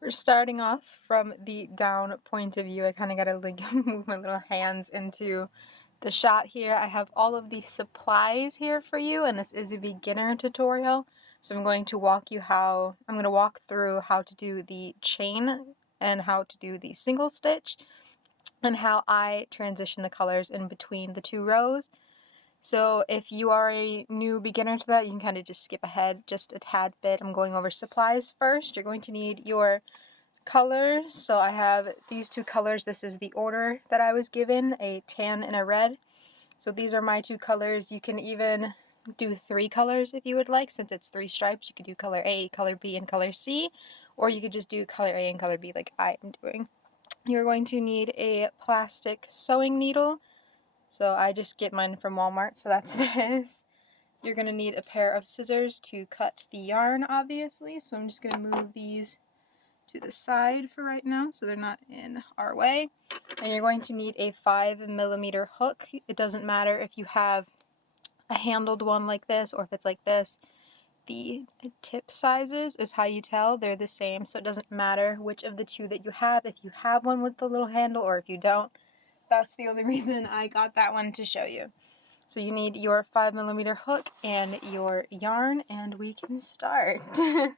We're starting off from the down point of view. I kind of got to like move my little hands into the shot here. I have all of the supplies here for you, and this is a beginner tutorial. So I'm going to walk through how to do the chain and how to do the single stitch and how I transition the colors in between the two rows. So if you are a new beginner to that, you can kind of just skip ahead just a tad bit. I'm going over supplies first. You're going to need your colors. So I have these two colors. This is the order that I was given, a tan and a red. So these are my two colors. You can even do 3 colors if you would like. Since it's 3 stripes, you could do color A, color B, and color C, or you could just do color A and color B like I am doing. You're going to need a plastic sewing needle. So I just get mine from Walmart, so that's this. You're going to need a pair of scissors to cut the yarn, obviously. So I'm just going to move these to the side for right now so they're not in our way. And you're going to need a 5mm hook. It doesn't matter if you have a handled one like this or if it's like this. The tip sizes is how you tell. They're the same, so it doesn't matter which of the two that you have. If you have one with the little handle or if you don't, that's the only reason I got that one to show you. So you need your 5mm hook and your yarn, and we can start. The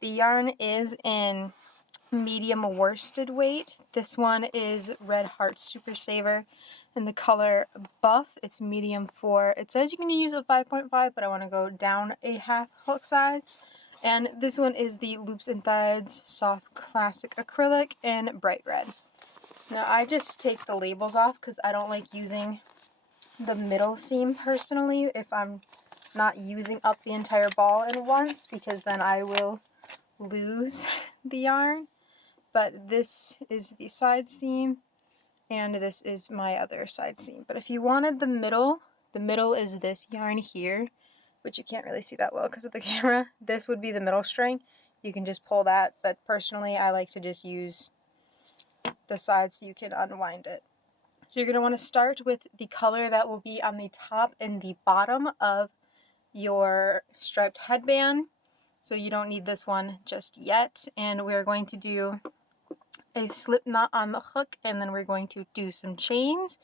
yarn is in medium worsted weight. This one is Red Heart Super Saver in the color buff. It's medium 4. It says you can use a 5.5, but I want to go down a half hook size. And this one is the Loops and Threads Soft Classic Acrylic in bright red. Now I just take the labels off because I don't like using the middle seam personally if I'm not using up the entire ball at once, because then I will lose the yarn. But this is the side seam and this is my other side seam. But if you wanted the middle is this yarn here, which you can't really see that well because of the camera. This would be the middle string. You can just pull that, but personally I like to just use the side so you can unwind it. So you're going to want to start with the color that will be on the top and the bottom of your striped headband. So you don't need this one just yet. And we're going to do a slip knot on the hook, and then we're going to do some chains.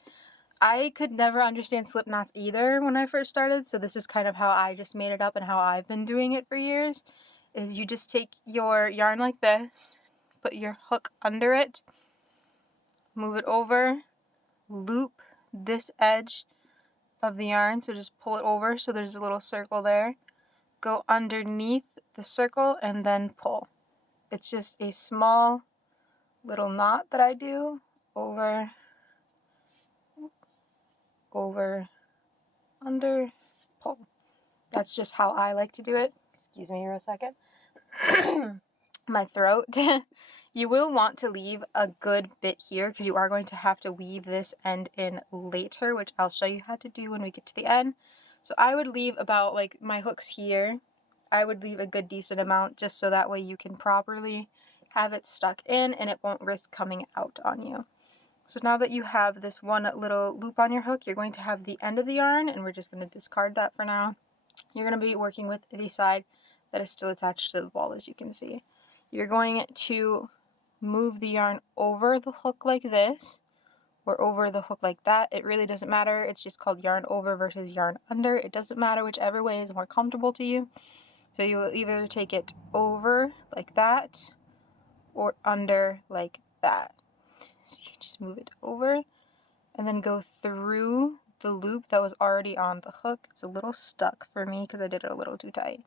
I could never understand slip knots either when I first started, so this is kind of how I just made it up and how I've been doing it for years. Is you just take your yarn like this, put your hook under it, move it over, loop this edge of the yarn, so just pull it over so there's a little circle there, go underneath the circle, and then pull. It's just a small little knot that I do over, under, pull. That's just how I like to do it. Excuse me for a second. My throat. You will want to leave a good bit here because you are going to have to weave this end in later, which I'll show you how to do when we get to the end. So I would leave about, like, my hooks here, I would leave a good decent amount just so that way you can properly have it stuck in and it won't risk coming out on you. So now that you have this one little loop on your hook, you're going to have the end of the yarn, and we're just going to discard that for now. You're going to be working with the side that is still attached to the ball, as you can see. You're going to move the yarn over the hook like this, or over the hook like that. It really doesn't matter. It's just called yarn over versus yarn under. It doesn't matter, whichever way is more comfortable to you. So you will either take it over like that or under like that. So you just move it over and then go through the loop that was already on the hook. It's a little stuck for me because I did it a little too tight.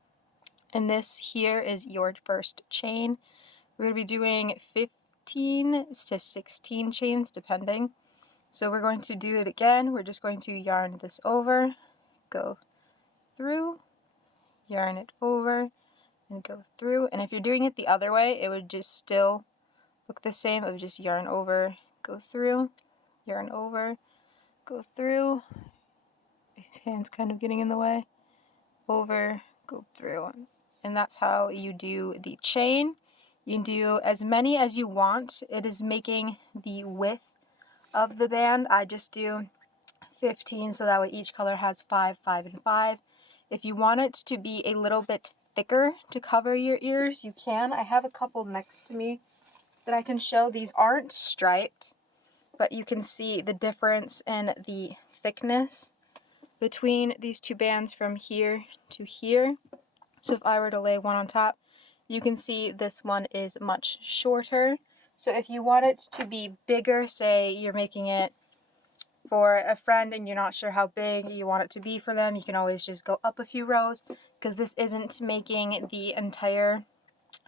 And this here is your first chain. We're going to be doing 15 to 16 chains depending. So we're going to do it again. We're just going to yarn this over, go through, yarn it over, and go through. And if you're doing it the other way, it would just still look the same. It would just yarn over, go through, yarn over, go through. Hand's kind of getting in the way. Over, go through. And that's how you do the chain. You can do as many as you want. It is making the width of the band. I just do 15 so that way each color has 5, 5, and 5. If you want it to be a little bit thicker to cover your ears, you can. I have a couple next to me that I can show. These aren't striped, but you can see the difference in the thickness between these two bands from here to here. So if I were to lay one on top, you can see this one is much shorter. So if you want it to be bigger, say you're making it for a friend and you're not sure how big you want it to be for them, you can always just go up a few rows, because this isn't making the entire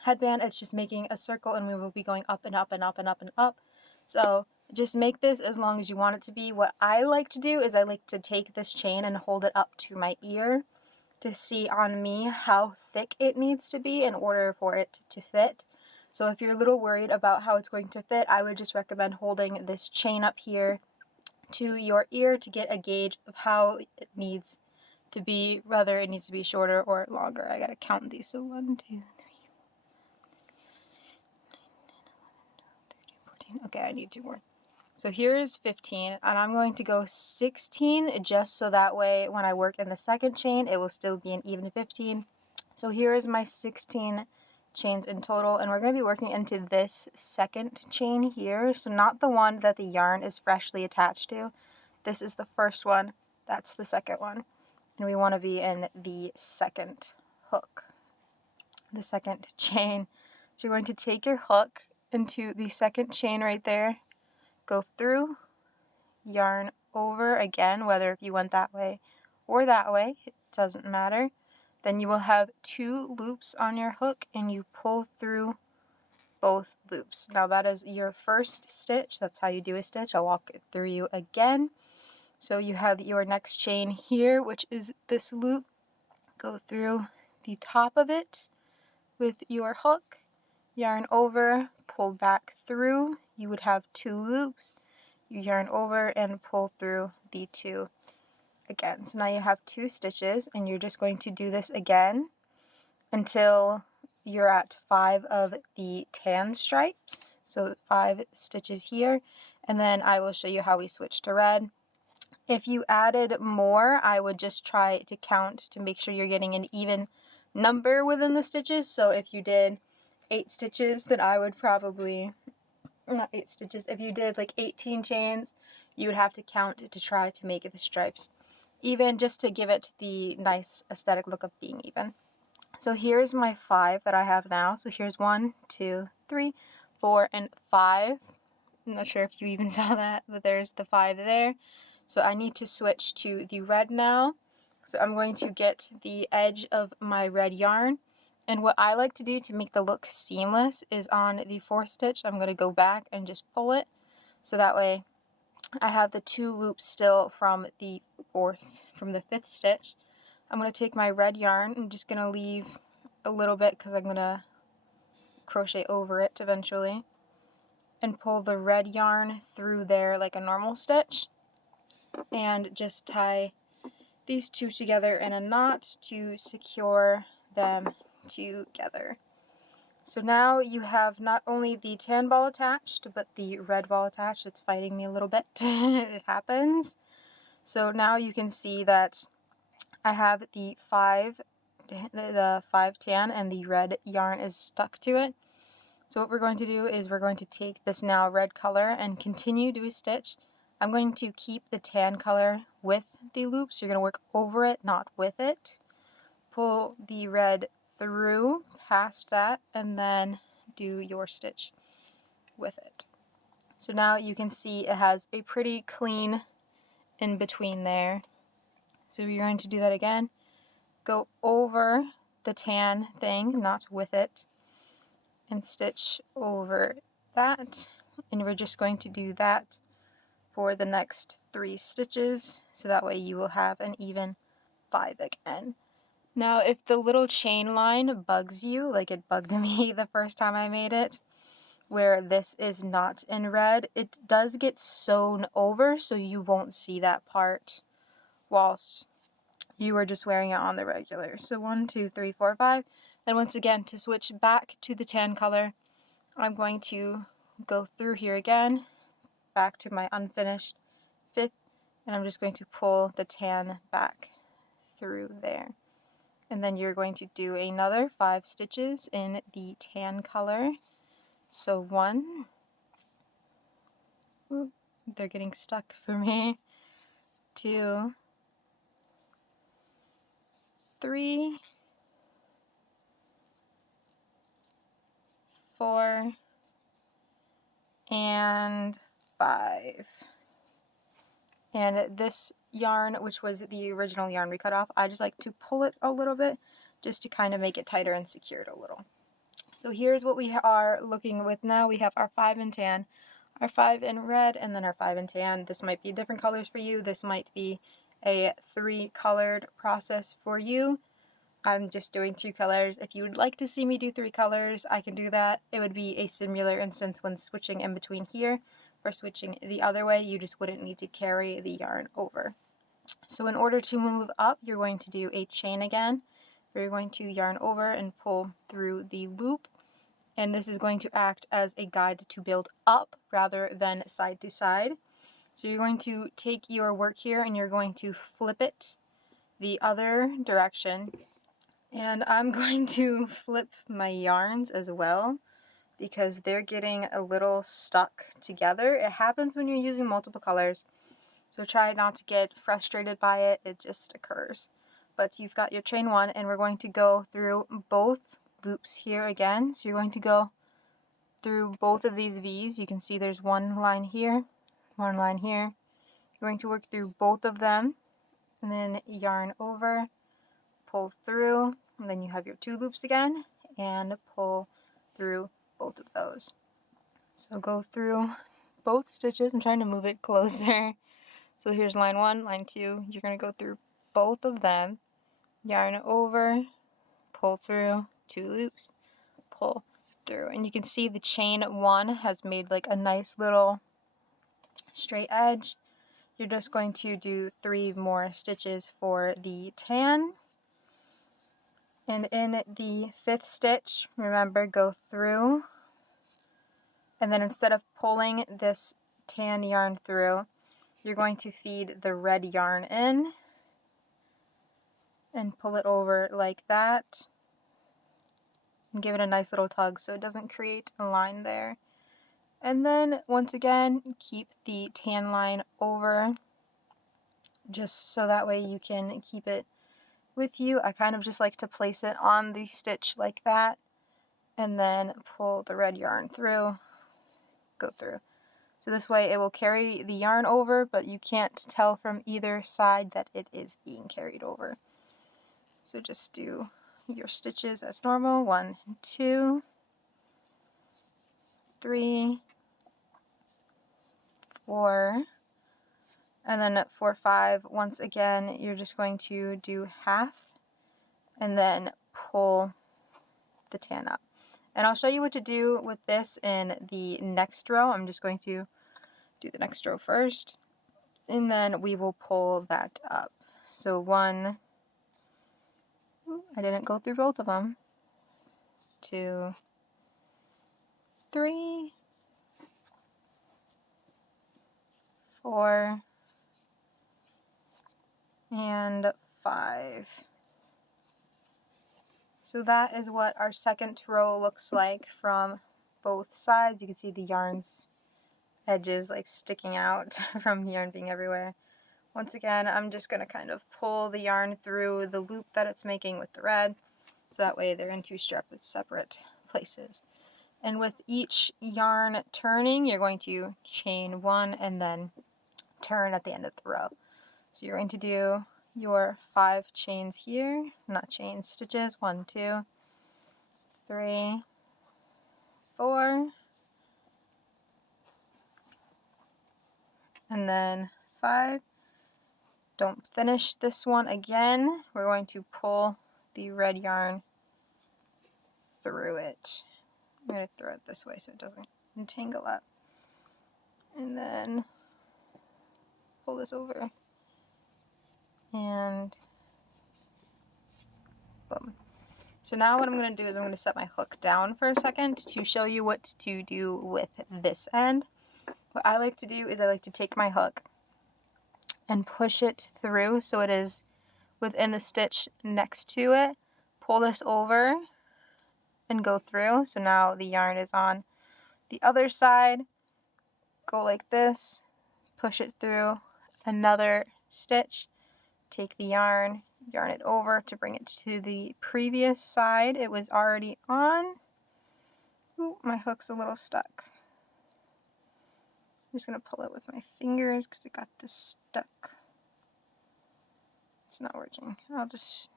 headband, it's just making a circle, and we will be going up and up and up and up and up. So just make this as long as you want it to be. What I like to do is I like to take this chain and hold it up to my ear to see on me how thick it needs to be in order for it to fit. So if you're a little worried about how it's going to fit, I would just recommend holding this chain up here to your ear to get a gauge of how it needs to be, whether it needs to be shorter or longer. I gotta count these. So 1, 2, 3, 13, 14. Okay, I need 2 more. So here is 15, and I'm going to go 16 just so that way when I work in the second chain, it will still be an even 15. So here is my 16 chains in total, and we're going to be working into this second chain here. So not the one that the yarn is freshly attached to. This is the first one. That's the second one. And we want to be in the second hook, the second chain. So you're going to take your hook into the second chain right there, go through, yarn over again, whether if you went that way or that way, it doesn't matter. Then you will have 2 loops on your hook and you pull through both loops. Now that is your first stitch. That's how you do a stitch. I'll walk it through you again. So you have your next chain here, which is this loop. Go through the top of it with your hook, yarn over, pull back through. You would have 2 loops. You yarn over and pull through the 2 again. So now you have 2 stitches, and you're just going to do this again until you're at 5 of the tan stripes. So 5 stitches here, and then I will show you how we switch to red. If you added more, I would just try to count to make sure you're getting an even number within the stitches. So if you did 8 stitches, then I would probably, not 8 stitches, if you did like 18 chains, you would have to count to try to make the stripes even, just to give it the nice aesthetic look of being even. So here's my 5 that I have now. So here's 1, 2, 3, 4, and 5. I'm not sure if you even saw that, but there's the 5 there. So I need to switch to the red now. So I'm going to get the edge of my red yarn. And what I like to do to make the look seamless is on the 4th stitch, I'm going to go back and just pull it. So that way I have the 2 loops still from the 5th stitch. I'm going to take my red yarn. I'm just going to leave a little bit because I'm going to crochet over it eventually, and pull the red yarn through there like a normal stitch, and just tie these 2 together in a knot to secure them together. So now you have not only the tan ball attached, but the red ball attached. It's fighting me a little bit. It happens. So now you can see that I have the 5 tan, and the red yarn is stuck to it. So what we're going to do is we're going to take this now red color and continue to stitch. I'm going to keep the tan color with the loops. You're going to work over it, not with it. Pull the red through past that, and then do your stitch with it. So now you can see it has a pretty clean in between there. So you're going to do that again. Go over the tan thing, not with it, and stitch over that. And we're just going to do that for the next 3 stitches, so that way you will have an even 5 again. Now if the little chain line bugs you, like it bugged me the first time I made it, where this is not in red, it does get sewn over, so you won't see that part whilst you are just wearing it on the regular. So 1, 2, 3, 4, 5. And once again, to switch back to the tan color, I'm going to go through here again, back to my unfinished 5th, and I'm just going to pull the tan back through there. And then you're going to do another 5 stitches in the tan color. So 1, ooh, they're getting stuck for me, 2, 3, 4, and 5. And this yarn, which was the original yarn we cut off, I just like to pull it a little bit just to kind of make it tighter and secure it a little. So here's what we are looking with now. We have our 5 in tan, our 5 in red, and then our 5 in tan. This might be different colors for you. This might be a 3-colored process for you. I'm just doing 2 colors. If you would like to see me do 3 colors, I can do that. It would be a similar instance when switching in between here. For switching the other way, you just wouldn't need to carry the yarn over. So in order to move up, you're going to do a chain again. You're going to yarn over and pull through the loop. And this is going to act as a guide to build up rather than side to side. So you're going to take your work here and you're going to flip it the other direction. And I'm going to flip my yarns as well, because they're getting a little stuck together. It happens when you're using multiple colors, so try not to get frustrated by it. It just occurs. But you've got your chain 1, and we're going to go through both loops here again. So you're going to go through both of these V's. You can see there's one line here, one line here. You're going to work through both of them, and then yarn over, pull through, and then you have your 2 loops again, and pull through both of those. So go through both stitches. I'm trying to move it closer. So here's line 1, line 2. You're going to go through both of them, yarn over, pull through, 2 loops, pull through. And you can see the chain 1 has made like a nice little straight edge. You're just going to do 3 more stitches for the tan. And in the 5th stitch, remember, go through, and then instead of pulling this tan yarn through, you're going to feed the red yarn in and pull it over like that and give it a nice little tug so it doesn't create a line there. And then once again, keep the tan line over just so that way you can keep it with you. I kind of just like to place it on the stitch like that and then pull the red yarn through, go through. So this way it will carry the yarn over, but you can't tell from either side that it is being carried over. So just do your stitches as normal. 1, 2, 3, 4, and then for 5, once again, you're just going to do half and then pull the tan up. And I'll show you what to do with this in the next row. I'm just going to do the next row first, and then we will pull that up. So 1, I didn't go through both of them, 2, 3, 4, and 5. So that is what our second row looks like from both sides. You can see the yarn's edges like sticking out from yarn being everywhere. Once again, I'm just going to kind of pull the yarn through the loop that it's making with the red, so that way they're in 2 separate places. And with each yarn turning, you're going to chain 1 and then turn at the end of the row. So you're going to do your 5 chains here, not chains, stitches, 1, 2, 3, 4, and then 5. Don't finish this one again. We're going to pull the red yarn through it. I'm going to throw it this way so it doesn't entangle up. And then pull this over. And boom. So now what I'm going to do is I'm going to set my hook down for a second to show you what to do with this end. What I like to do is I like to take my hook and push it through so it is within the stitch next to it. pull this over and go through. So now the yarn is on the other side. Go like this, push it through another stitch, take the yarn it over to bring it to the previous side it was already on. Ooh, my hook's a little stuck. I'm just going to pull it with my fingers because it got this stuck. It's not working. I'll just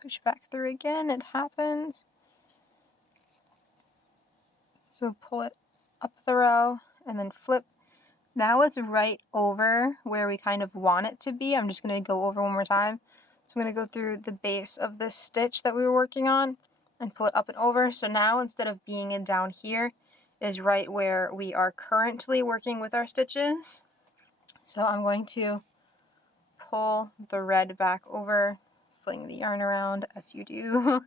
push back through again. It happens. So pull it up the row and then flip. Now it's right over where we kind of want it to be. I'm just going to go over one more time. So I'm going to go through the base of this stitch that we were working on and pull it up and over. So now instead of being down here, it is right where we are currently working with our stitches. So I'm going to pull the red back over, fling the yarn around as you do.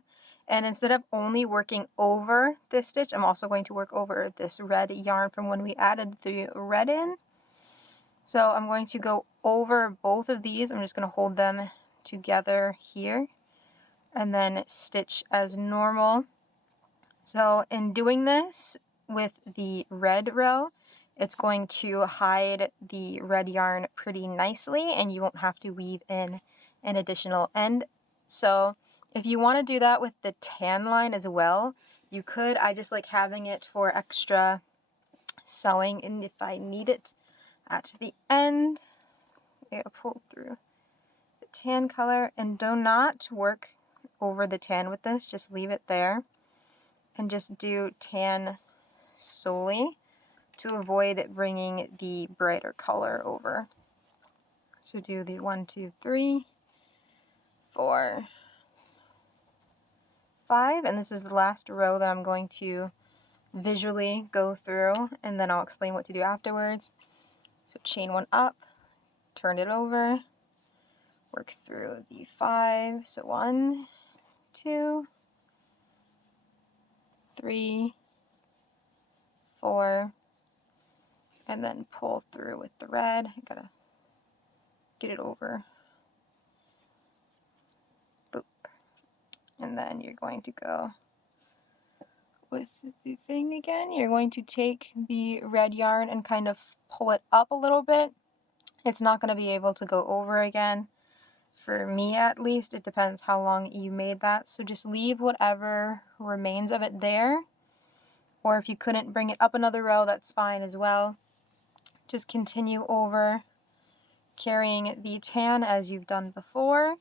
And instead of only working over this stitch, I'm also going to work over this red yarn from when we added the red in. So I'm going to go over both of these. I'm just going to hold them together here and then stitch as normal. So in doing this with the red row, it's going to hide the red yarn pretty nicely and you won't have to weave in an additional end. So if you want to do that with the tan line as well, you could. I just like having it for extra sewing, and if I need it at the end, I gotta pull through the tan color, and do not work over the tan with this, just leave it there and just do tan solely to avoid bringing the brighter color over. So do the 1, 2, 3, 4, 5, and this is the last row that I'm going to visually go through, and then I'll explain what to do afterwards. So chain 1 up, turn it over, work through the 5, so 1, 2, 3, 4, and then pull through with the red. I gotta get it over. Boop. And then you're going to go with the thing again. You're going to take the red yarn and kind of pull it up a little bit. It's not going to be able to go over again. For me at least, it depends how long you made that. So just leave whatever remains of it there. Or if you couldn't bring it up another row, that's fine as well. Just continue over, carrying the tan as you've done before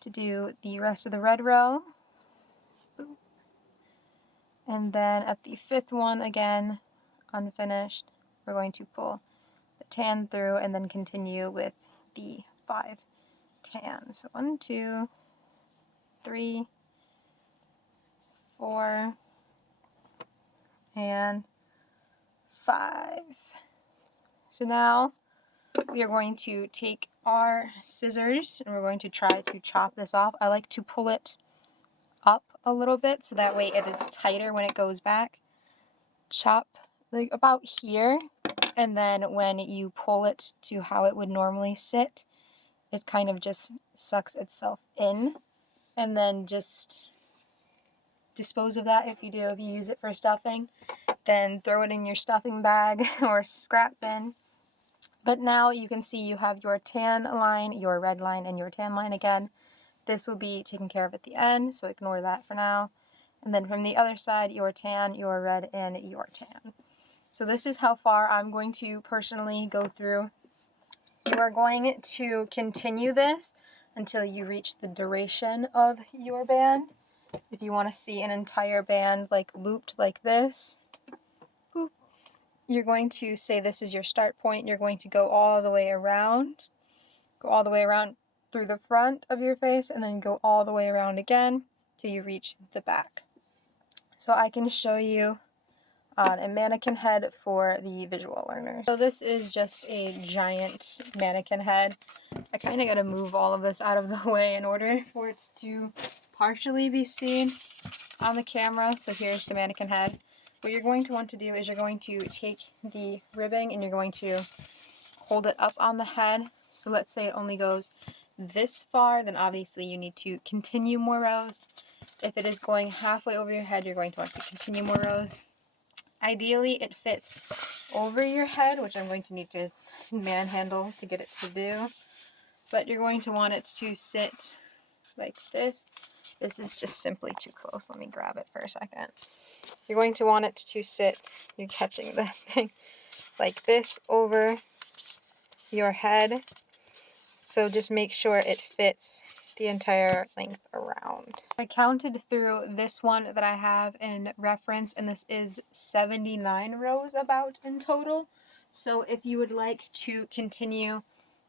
to do the rest of the red row. And then at the 5th one, again, unfinished, we're going to pull the tan through and then continue with the 5 tan. So 1, 2, 3, 4, and 5. So now we are going to take our scissors and we're going to try to chop this off. I like to pull it up a little bit so that way it is tighter when it goes back. Chop like about here, and then when you pull it to how it would normally sit, it kind of just sucks itself in, and then just dispose of that if you do. If you use it for stuffing, then throw it in your stuffing bag or scrap bin. But now you can see you have your tan line, your red line, and your tan line again. This will be taken care of at the end, so ignore that for now. And then from the other side, your tan, your red, and your tan. So this is how far I'm going to personally go through. You are going to continue this until you reach the duration of your band. If you want to see an entire band like looped like this, you're going to say this is your start point. You're going to go all the way around. Go all the way around through the front of your face and then go all the way around again till you reach the back. So I can show you on a mannequin head for the visual learners. So this is just a giant mannequin head. I kind of got to move all of this out of the way in order for it to partially be seen on the camera. So here's the mannequin head. What you're going to want to do is you're going to take the ribbing and you're going to hold it up on the head. So let's say it only goes this far, then obviously you need to continue more rows. If it is going halfway over your head, you're going to want to continue more rows. Ideally, it fits over your head, which I'm going to need to manhandle to get it to do. But you're going to want it to sit like this. This is just simply too close. Let me grab it for a second. You're going to want it to sit, you're catching the thing, like this over your head. So just make sure it fits the entire length around. I counted through this one that I have in reference, and this is 79 rows about in total. So if you would like to continue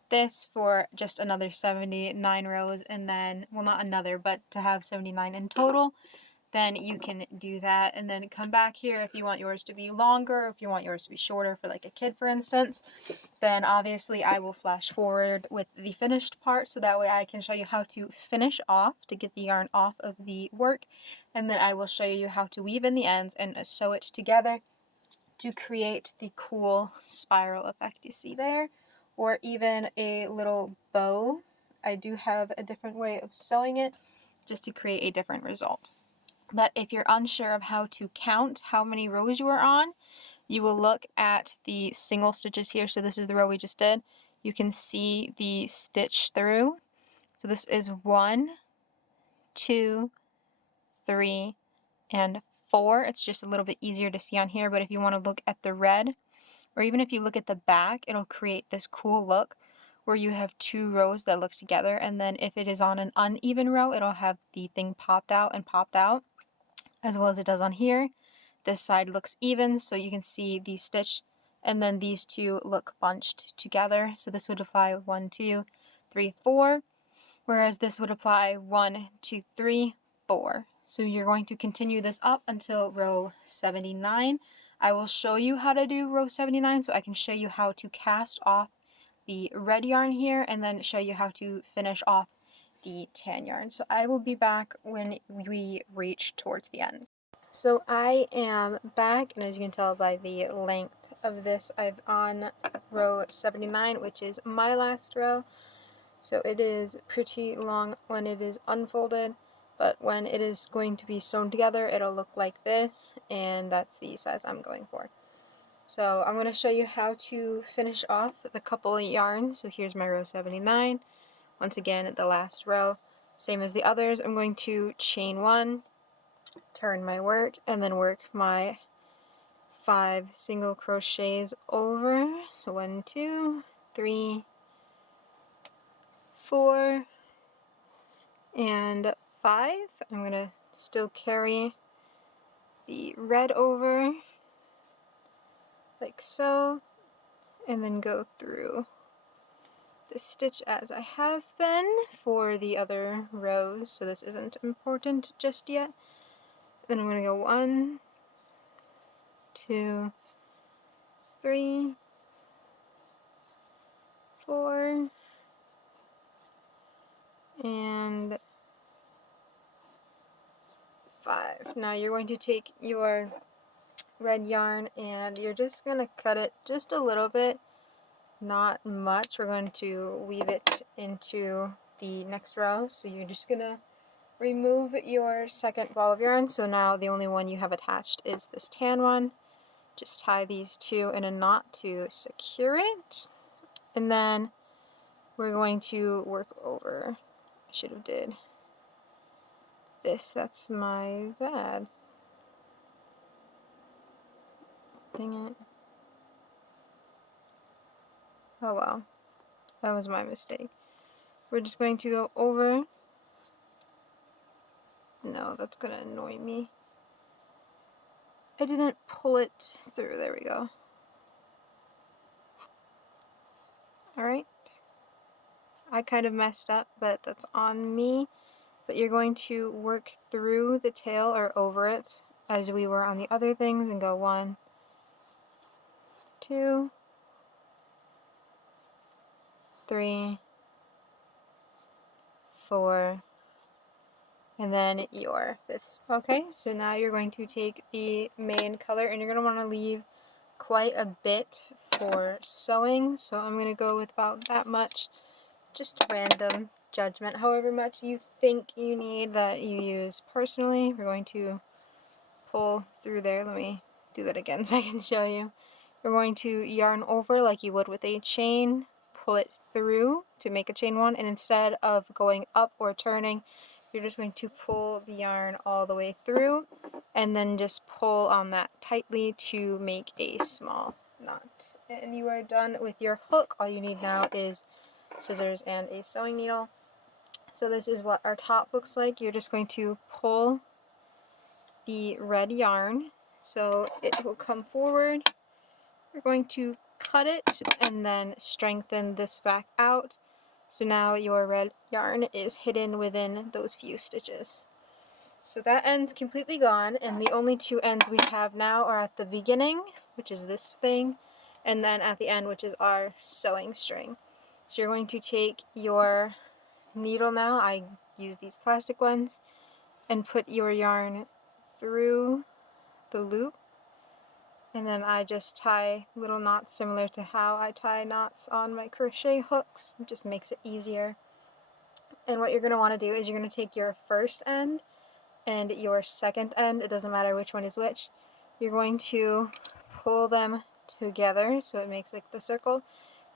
this for just another 79 rows, and then, well, not another, but to have 79 in total, then you can do that, and then come back here if you want yours to be longer, if you want yours to be shorter for like a kid, for instance. Then obviously I will flash forward with the finished part, so that way I can show you how to finish off to get the yarn off of the work, and then I will show you how to weave in the ends and sew it together to create the cool spiral effect you see there, or even a little bow. I do have a different way of sewing it just to create a different result. But if you're unsure of how to count how many rows you are on, you will look at the single stitches here. So this is the row we just did. You can see the stitch through. So this is 1, 2, 3, and 4. It's just a little bit easier to see on here, but if you want to look at the red, or even if you look at the back, it'll create this cool look where you have 2 rows that look together, and then if it is on an uneven row, it'll have the thing popped out, as well as it does on here. This side looks even, so you can see the stitch, and then these two look bunched together. So this would apply 1, 2, 3, 4, whereas this would apply 1, 2, 3, 4. So you're going to continue this up until row 79. I will show you how to do row 79, so I can show you how to cast off the red yarn here, and then show you how to finish off the tan yarn. So I will be back when we reach towards the end. So I am back, and as you can tell by the length of this, I'm on row 79, which is my last row. So it is pretty long when it is unfolded, but when it is going to be sewn together, it'll look like this, and that's the size I'm going for. So I'm going to show you how to finish off the couple of yarns. So here's my row 79. Once again, the last row, same as the others, I'm going to chain 1, turn my work, and then work my 5 single crochets over. So 1, 2, 3, 4, and 5. I'm going to still carry the red over like so, and then go through the stitch as I have been for the other rows, so this isn't important just yet. Then I'm going to go 1, 2, 3, 4, and 5. Now you're going to take your red yarn and you're just going to cut it just a little bit, not much. We're going to weave it into the next row, so you're just going to remove your second ball of yarn. So now the only one you have attached is this tan one. Just tie these two in a knot to secure it, and then we're going to work over. I should have did this. That's my bad. Dang it. Oh well. That was my mistake. We're just going to go over. No, that's gonna annoy me. I didn't pull it through. There we go. Alright. I kind of messed up, but that's on me. But you're going to work through the tail or over it as we were on the other things, and go 1, 2, 3, 4, and then your 5th. Okay, so now you're going to take the main color, and you're going to want to leave quite a bit for sewing. So I'm going to go with about that much, just random. judgment. However much you think you need, that you use personally. We're going to pull through there. Let me do that again so I can show you. We're going to yarn over like you would with a chain, pull it through to make a chain one, and instead of going up or turning, you're just going to pull the yarn all the way through and then just pull on that tightly to make a small knot. And you are done with your hook. All you need now is scissors and a sewing needle. So this is what our top looks like. You're just going to pull the red yarn so it will come forward. We're going to cut it and then strengthen this back out. So now your red yarn is hidden within those few stitches. So that end's completely gone, and the only two ends we have now are at the beginning, which is this thing, and then at the end, which is our sewing string. So you're going to take your needle now, I use these plastic ones, and put your yarn through the loop. And then I just tie little knots similar to how I tie knots on my crochet hooks. It just makes it easier. And what you're going to want to do is you're going to take your first end and your second end, it doesn't matter which one is which, you're going to pull them together so it makes like the circle.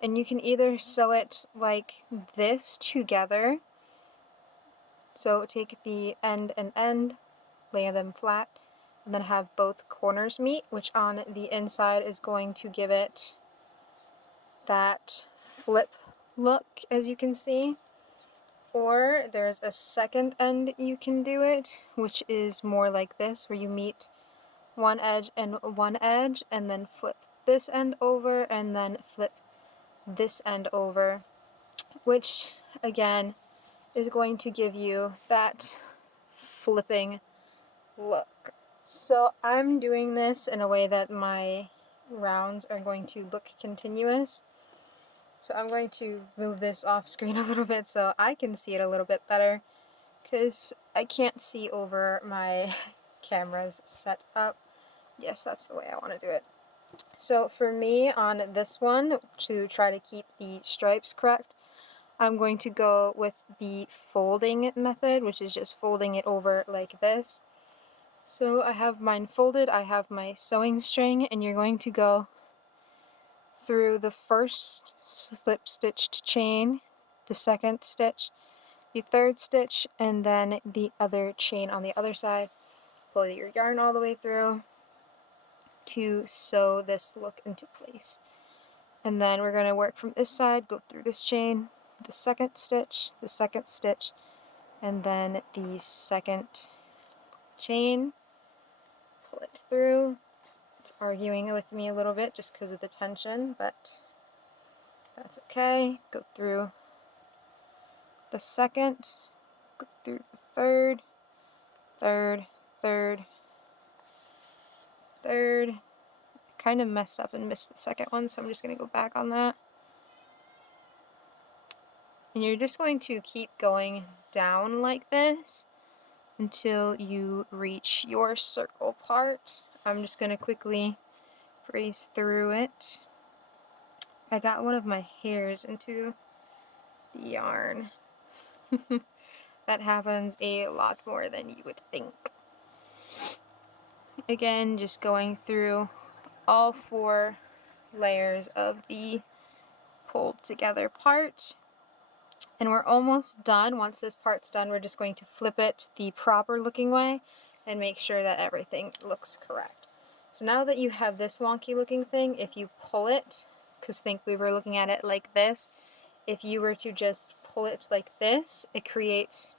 And you can either sew it like this together. So take the end and end, lay them flat, and then have both corners meet, which on the inside is going to give it that flip look, as you can see. Or there's a second end you can do it, which is more like this, where you meet one edge and one edge, and then flip this end over, and then flip this end over, which again is going to give you that flipping look. So I'm doing this in a way that my rounds are going to look continuous. So I'm going to move this off screen a little bit so I can see it a little bit better, because I can't see over my camera's setup. Yes, that's the way I want to do it. So for me on this one, to try to keep the stripes correct, I'm going to go with the folding method, which is just folding it over like this. So I have mine folded, I have my sewing string, and you're going to go through the first slip stitched chain, the second stitch, the third stitch, and then the other chain on the other side. Pull your yarn all the way through to sew this look into place. And then we're going to work from this side, go through this chain, the second stitch, and then the second chain, pull it through. It's arguing with me a little bit just because of the tension, but that's okay. Go through the second, go through the third, third. Kind of messed up and missed the second one, so I'm just going to go back on that. And you're just going to keep going down like this until you reach your circle part. I'm just going to quickly breeze through it. I got one of my hairs into the yarn. That happens a lot more than you would think. Again, just going through all 4 layers of the pulled together part. And we're almost done. Once this part's done, we're just going to flip it the proper looking way and make sure that everything looks correct. So now that you have this wonky looking thing, if you pull it, because think we were looking at it like this, if you were to just pull it like this, it creates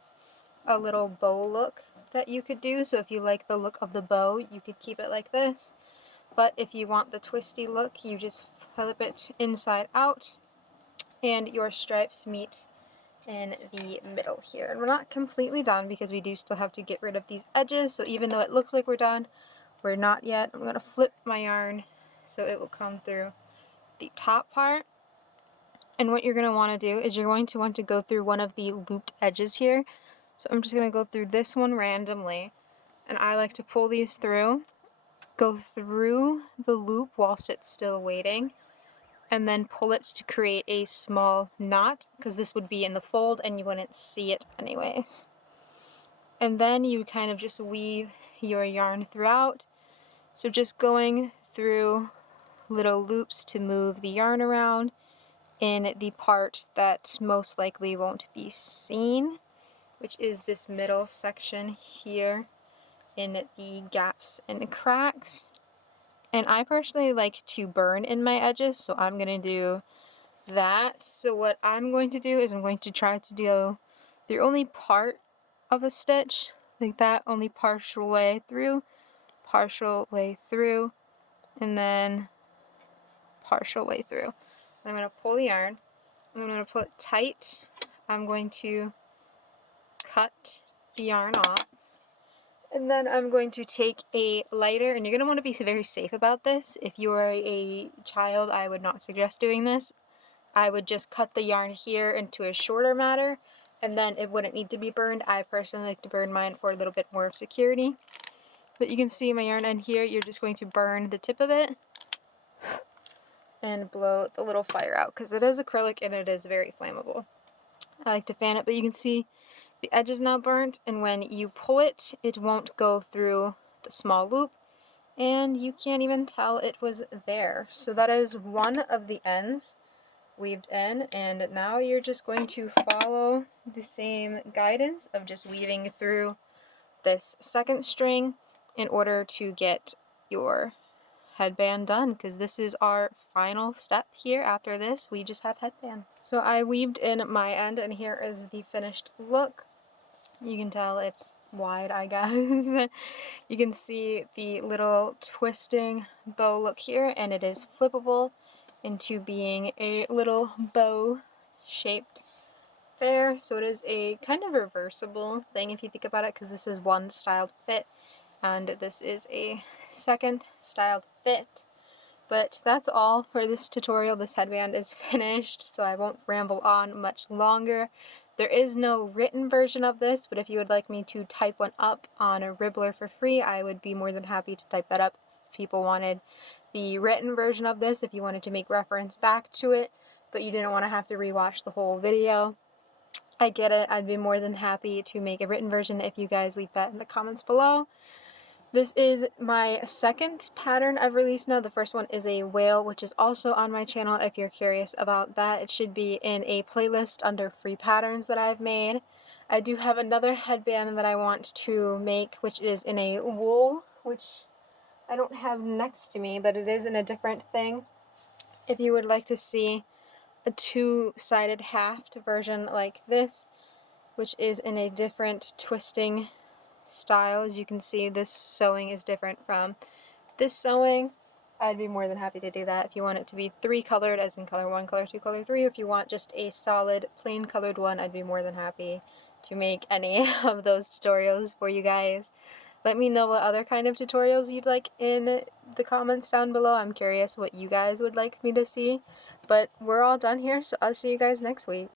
a little bow look that you could do. So if you like the look of the bow, you could keep it like this. But if you want the twisty look, you just flip it inside out and your stripes meet in the middle here. And we're not completely done because we do still have to get rid of these edges. So even though it looks like we're done, we're not yet. I'm going to flip my yarn so it will come through the top part. And what you're going to want to do is you're going to want to go through one of the looped edges here. So I'm just going to go through this one randomly. And I like to pull these through, go through the loop whilst it's still waiting, and then pull it to create a small knot, because this would be in the fold and you wouldn't see it anyways. And then you kind of just weave your yarn throughout. So just going through little loops to move the yarn around in the part that most likely won't be seen, which is this middle section here in the gaps and cracks. And I personally like to burn in my edges, so I'm going to do that. So what I'm going to do is I'm going to try to do the only part of a stitch, like that, only partial way through, and then partial way through. I'm going to pull the yarn, I'm going to put tight, I'm going to cut the yarn off, and then I'm going to take a lighter, and you're going to want to be very safe about this. If you are a child, I would not suggest doing this. I would just cut the yarn here into a shorter matter, and then it wouldn't need to be burned. I personally like to burn mine for a little bit more of security. But you can see my yarn end here. You're just going to burn the tip of it and blow the little fire out, because it is acrylic and it is very flammable. I like to fan it, but you can see the edge is now burnt, and when you pull it, it won't go through the small loop, and you can't even tell it was there. So that is one of the ends weaved in, and now you're just going to follow the same guidance of just weaving through this second string in order to get your headband done, because this is our final step here. After this, we just have headband. So I weaved in my end, and here is the finished look. You can tell it's wide, I guess. You can see the little twisting bow look here, and it is flippable into being a little bow shaped there. So it is a kind of reversible thing if you think about it, because this is one styled fit and this is a second styled fit. But that's all for this tutorial. This headband is finished, so I won't ramble on much longer. There is no written version of this, but if you would like me to type one up on a Ribbler for free, I would be more than happy to type that up. If people wanted the written version of this, if you wanted to make reference back to it, but you didn't want to have to rewatch the whole video, I get it. I'd be more than happy to make a written version if you guys leave that in the comments below. This is my second pattern I've released now. The first one is a whale, which is also on my channel if you're curious about that. It should be in a playlist under free patterns that I've made. I do have another headband that I want to make, which is in a wool, which I don't have next to me, but it is in a different thing. If you would like to see a two-sided haft version like this, which is in a different twisting style, as you can see, this sewing is different from this sewing. I'd be more than happy to do that if you want it to be three colored, as in color 1, color 2, color 3. If you want just a solid plain colored one, I'd be more than happy to make any of those tutorials for you guys. Let me know what other kind of tutorials you'd like in the comments down below. I'm curious what you guys would like me to see. But we're all done here, so I'll see you guys next week.